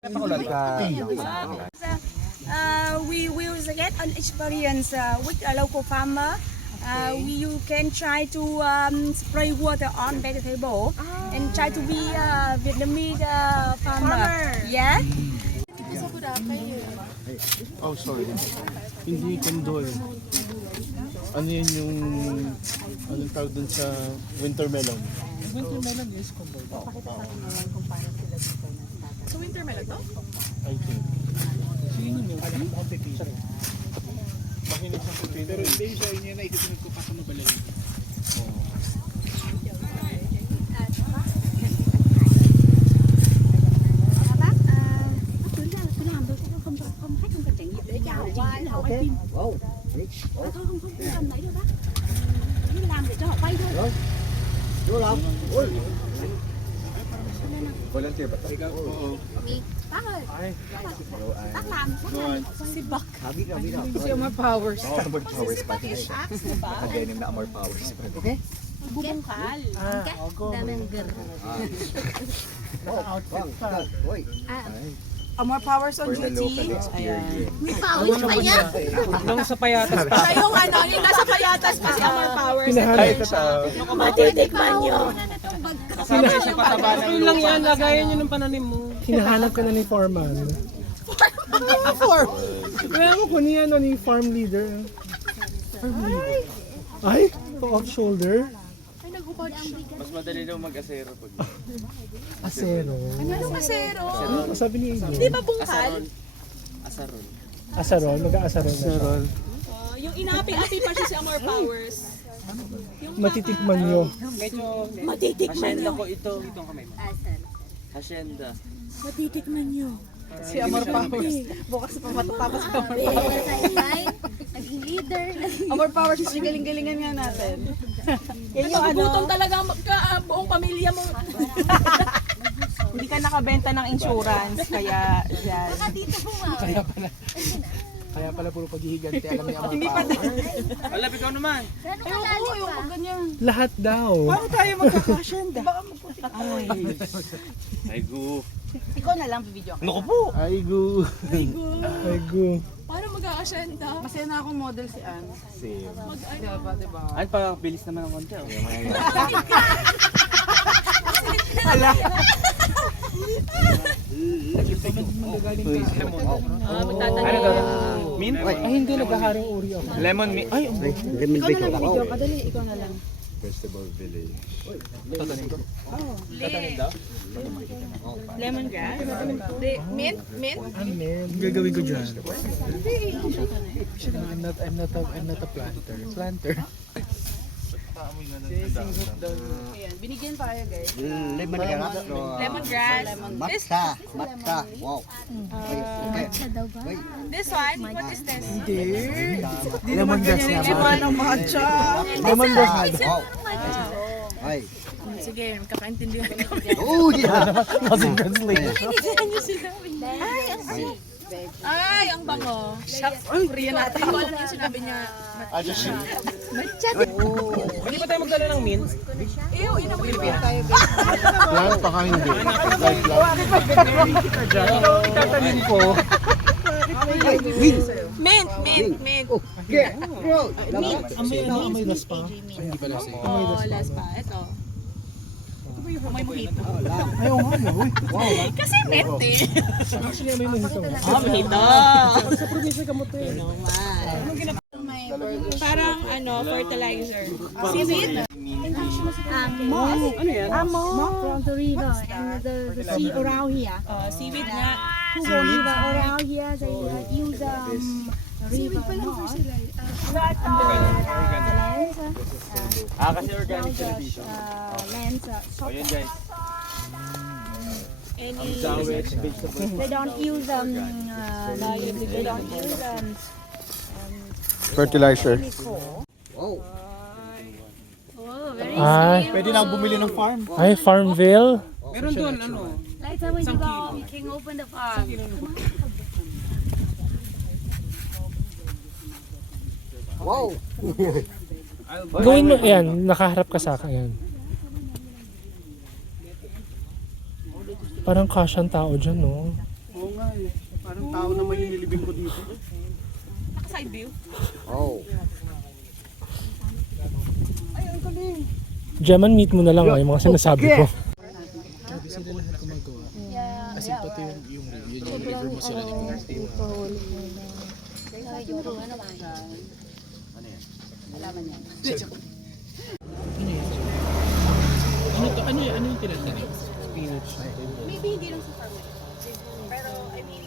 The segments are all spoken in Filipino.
We will get an experience with a local farmer. You can try to spray water on vegetable and try to be a Vietnamese farmer. Yeah. Oh, sorry. Hindi kondol. Ano yun yung anong tawag dun sa winter melon? Winter melon is kondol. So winter melon to? I think. Sino mo? Makinig sa pipino. Pero hindi siya niya na ikot ko pa sa mabalali. Volunteer ba tayo? Oo. Bác ơi, bác làm si bậc. Si Omar Powers. Amor Powers pa rin. Again na Amor Powers. Okay? Bubungkal. Daming ger. Outfit pa. Hoy. Omar Powers on duty. May pawis pa niya. Nung sa payatas pa. Siya yung yung nasa payatas pa si Amor Powers. Matitikman nyo. Kasama sa pataba na yun lang yan, lagayan nyo ng pananim mo. Hinahanap ka na ni foreman. Kaya mo ko niya ni farm leader. Ay, to off shoulder. Mas madali daw mag-asero pag... Asero. Anong masero? Ano sabi ni Igor? Di ba bungkal? Asarol. Asarol, mag-aasarol na siya. Yung inapi-api pa siya si Amor Powers. Matitikman nyo. Medyo... Matitikman Hacienda nyo. ko ito. Itong kamay mo. Hacienda. Matitikman nyo. Si Amor Powers. Bukas pa matatapos si Amor Powers. Naging leader. Amor Powers, galing-galingan nga natin. Yan yung gutom talaga buong pamilya mo. Hindi ka nakabenta ng insurance, kaya yan. Kaya pala puro paghihigante, alam niya ang Hindi pa Wala, ikaw naman. ayoko ganyan. lahat daw. Paano tayo magkakasyenda? Baka magputik. Ay, gu. Ikaw na lang video. Ano ko po? Ay gu. Ay gu. Paano magkakasyenda? Masaya na akong model si Ann. Same. Diba? Ay, pa bilis naman ng konti. Oh. Ano daw? Mint? Ay hindi, naghaharing uri ako. Lemon mint. Ay, Lemon bake ako. Video ka dali, ikaw na lang. Vegetable village. tatanim ko. Tatanim daw? Lemongrass? Mint? Mint? Amen. Gagawin ko dyan. I'm not a planter. Planter. Ayan, binigyan pa kayo guys. Lemongrass. Lemongrass. Matka. Wow. Okay. This one, what is this? Lemongrass na ba? Ng matcha. Lemongrass na. Wow. Ay. Sige, magkakaintindihan kami. Oh, yeah. Kasi translate. Ay, ang bango. Korean nata. Hindi ko alam yung sinabi niya. Hindi pa tayo magdala ng mint? Ew, inamoy mo tayo guys. Plant pa ka hindi. Tatanim ko. Mint, mint, mint. Okay. Bro. Amoy las pa. Oh, last pa. Ito. Ito ba yung may mojito? Ayaw nga no. Wow. Kasi mint eh. Actually, amoy mo ito. Mojito. Sa probinsya ka mo ito eh. Parang fertilizer. Seaweed? Moss. Moss from the river and the sea around here. Seaweed nga. The river around here, they use river moss. Kasi organic sila dito. Lands, O yun guys. Any Sandwich, vegetable. they don't use they don't use Fertilizer. Wow. Ay, Pwede na bumili ng farm. ay Farmville. Meron doon, ano? later when you go, you can open the farm. Wow. Gawin mo, yan, nakaharap ka sa akin. Yan. Parang kasyang tao dyan, no? Oo nga eh. Parang tao naman yung nilibing ko dito. Naka-side view. Jaman, meet mo na lang yung mga sinasabi ko. Grabe sila lahat gumagawa. As in, pati yung river mo sila Ano yung tinatanim? Spinach. Maybe hindi lang sa farmer. Pero, I mean,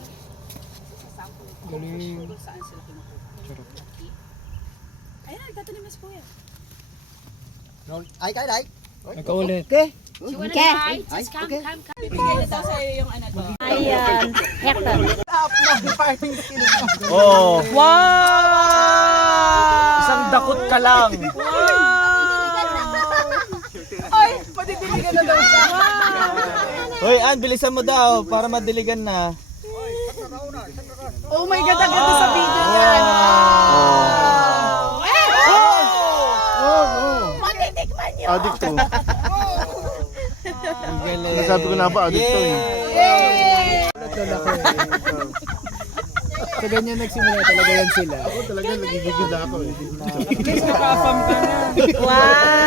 sa sample. Kung saan sila kinukuha. Ayan, nagtatanim na si Kuya. Ay, kay, ay. Nagkaulit. Bigyan na daw sa'yo yung ano to. Ayan, hector. Oh. Wow! Isang dakot ka lang. Ay, padidiligan na daw siya. Hoy, Ann, bilisan mo daw para madiligan na. Oh my God, ang ganda sa video niya. Matitikman niyo. Addict to. Ang galing. Nasabi ko na ba, addict to eh. Sa ganyan nagsimula talaga yan sila. Ako talaga, nagigigil ako eh. Nakafam ka na. Wow!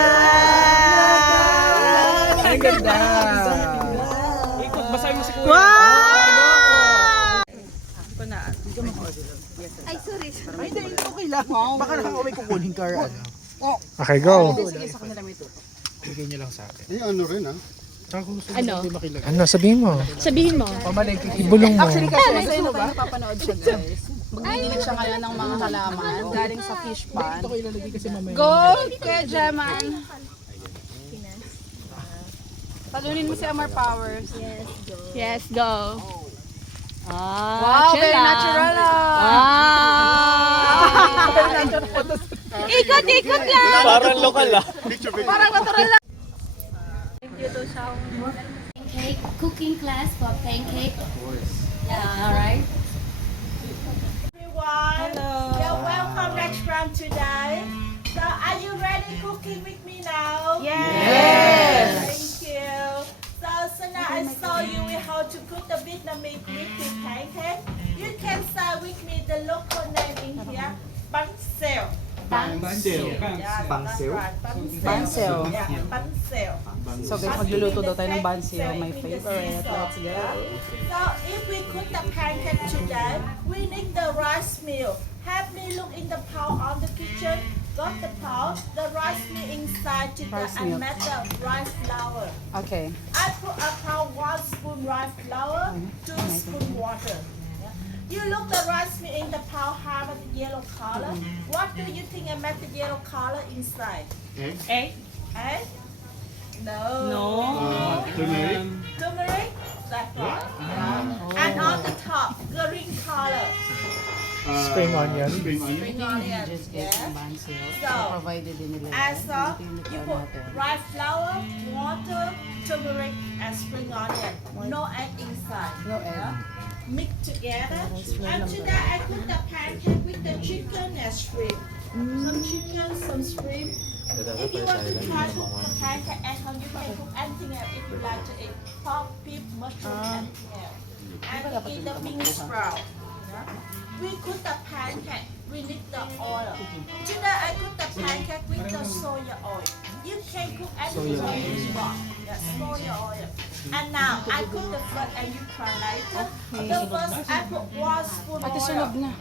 Ang ganda. Ikot, basahin mo si Kuya. Ay, sorry. Ay, hindi, okay lang. Baka nakakaway kukunin ka or ano. Okay, go. Bigay niyo lang sa akin. Eh, ano rin ah. Tsaka kung gusto Ano? hindi makilagay. Ano, sabihin mo. Sabihin mo. Pamalengke. Ibulong mo. Actually, kasi sa inyo ba? Napapanood siya, guys. Magdidilig siya ngayon ng mga halaman galing sa fish pond. Ito ko ilalagay kasi mamaya. Go, Kuya Jaman! Talunin mo si Amar Powers. Yes, go. Wow, very natural Ikot lang. Parang lokal ah. Parang natural lang. Pancake cooking class for pancake. Of course. Yeah, all right. Hello. You're welcome restaurant today. So are you ready cooking with me now? Yes. Thank you. So now I show you how to cook the Vietnamese crispy pancake. You can say with me the local name in here, bánh xèo. Bansel. Yeah, Bansel? that's right. Bansel. Yeah, bánh xèo. So guys, magluluto daw tayo ng bansio, my favorite. Let's go. So if we cook the pancake today, we need the rice meal. Have me look in the pot on the kitchen. Got the pot, the rice meal inside to the Rice and meal. make the rice flour. Okay. I put about 1 spoon rice flour, 2 spoon water. Yeah. You look the rice meal in the pot have a yellow color. What do you think I make the yellow color inside? Egg. Eh? No. Turmeric? Turmeric? That's right. Yeah. And on the top, green color. Spring onion. Spring onion. Green onion. Yes. So, Provided din nila. as you put rice flour, water, turmeric, and spring onion. No egg inside. No egg. Yeah. Mix together. And today I cook the pancake with the chicken and shrimp. Some chicken, some shrimp. If you want to try cook the pancake at home, you can cook anything else if you like to eat. Pork, beef, mushroom, anything else. And eat the bean sprout. Yeah. We cook the pancake. We need the oil. Today I cook the pancake with the soya oil. You can cook anything you want. Yeah, soya oil. And now I cook the first and you try later. The first I put 1 spoon Ate, sunog oil. na.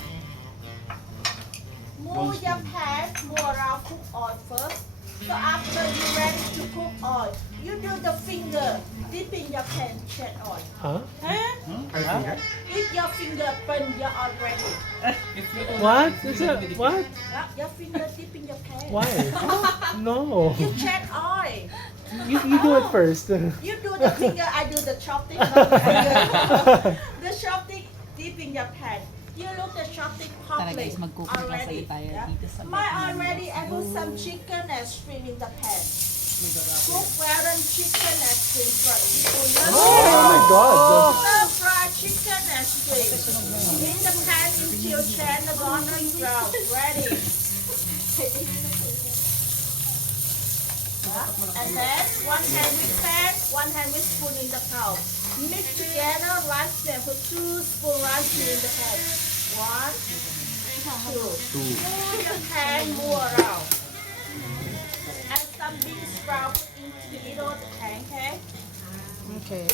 Move your pan, move around cook oil first. So after you ready to cook oil, you do the finger dip in your pan, shed oil. Huh? Huh? If your finger burn, you're all ready. What? What? Yeah, your finger dip in your pan. Why? No. You check oil. You do it first. You do the finger, I do the chopstick. not the finger. The chopstick dip in your pan. You look the chopstick properly. Already. Yeah. My already, I put some chicken and shrimp in the pan. Cook well done chicken and shrimp first. Oh my God. Stir fry chicken and shrimp. In the pan until turn the golden brown. Ready. Yeah. And then one hand with pan, one hand with spoon in the pot. Mix together rice milk. Put 2 spoon rice milk in the pan. 1, 2. Move the pan, move around. And some bean sprout into the middle of the pancake. Okay.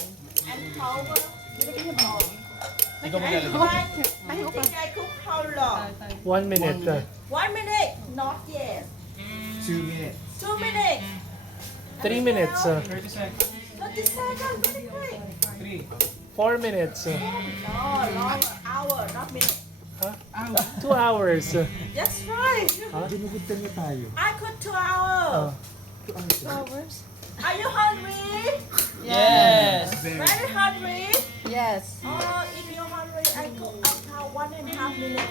And cover. Ikaw maglalagay. You think I cook how long? 1 minute. 1 minute? Not yet. 2 minutes. 2 minutes. 3 minutes. 30 seconds. 30 seconds. Very quick. 3. 4 minutes. No, longer. Hour, not minute. 2 hours. That's right. Dinugugtan niyo tayo. I cook 2 hours. 2 hours? Are you hungry? Yes! Very hungry? Yes. Oh, if you're hungry, I cook after 1.5 minutes.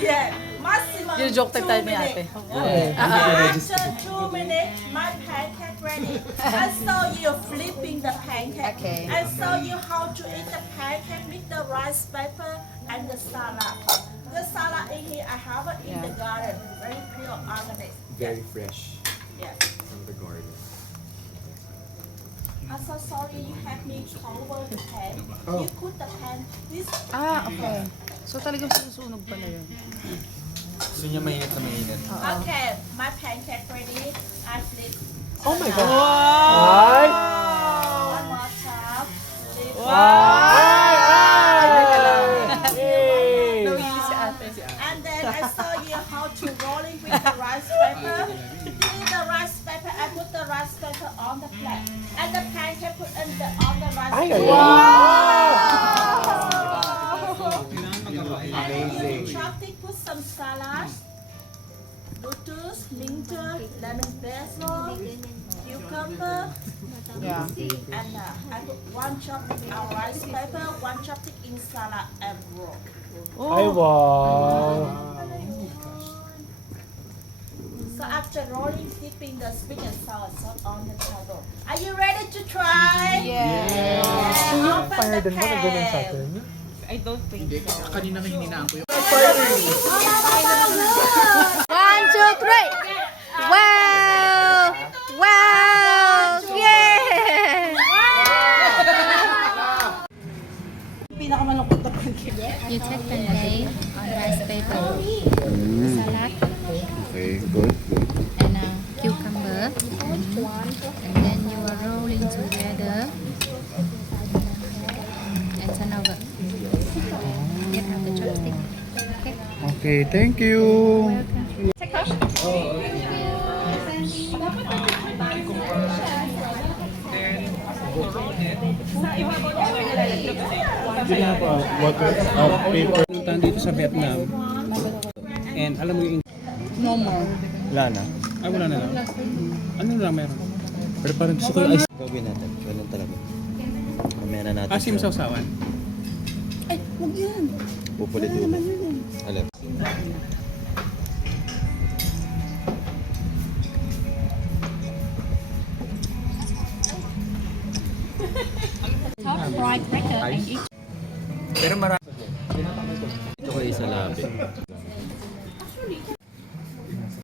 Yeah, maximum. Yung joke 2 tayo ni minutes. ate. After 2 minutes, my pancake ready. I show you flipping the pancake. Okay. I show you how to eat the pancake with the rice paper and the salad. The salad in here, I have it in the garden. Very pure organic. Very fresh Yes. from the garden. I'm so sorry you have me cover the pan. You put the pan this. Okay. So talagang susunog pala yun. Gusto niya mainit na mainit. Okay, my pancake ready. I flip. Oh my God. Ay! One more time. Flip. Yay! Nawili si ate. And then I show you how to roll it with the rice paper. With the rice paper, I put the rice paper on the plate. And the pancake put on the rice Ay, paper. And then you chopstick put some salad, lettuce, mint, lemon basil, cucumber, Yeah. and I put 1 chopstick on rice paper, 1 chopstick in salad and roll. Ay, wow. So after rolling, dipping the sweet and sour sauce on the table. Are you ready to try? Yeah. Open Fire the din ba na ganun sa pan. atin? I don't think so. Kanina nga hininaan ko yung... 1, 2, 3. Wow! Wow! Yeah! Pinakamalungkot na pancake. You take pancake on rice paper, salad, Okay, good. and cucumber, and then you are rolling together and turn over. Get out the chopstick. Okay. Okay, thank you. Water, paper. Puntahan dito sa Vietnam. And alam mo yung... No more. Wala na. Ay, wala na lang. Ano lang meron? Pero parang gusto ko yung ice. Gawin natin. Ganun talaga. Mamaya na natin. Asim sausawan. Pupulit-ulit. Alam. Fried cracker and eat. Pero marami. Ito ko isa labi.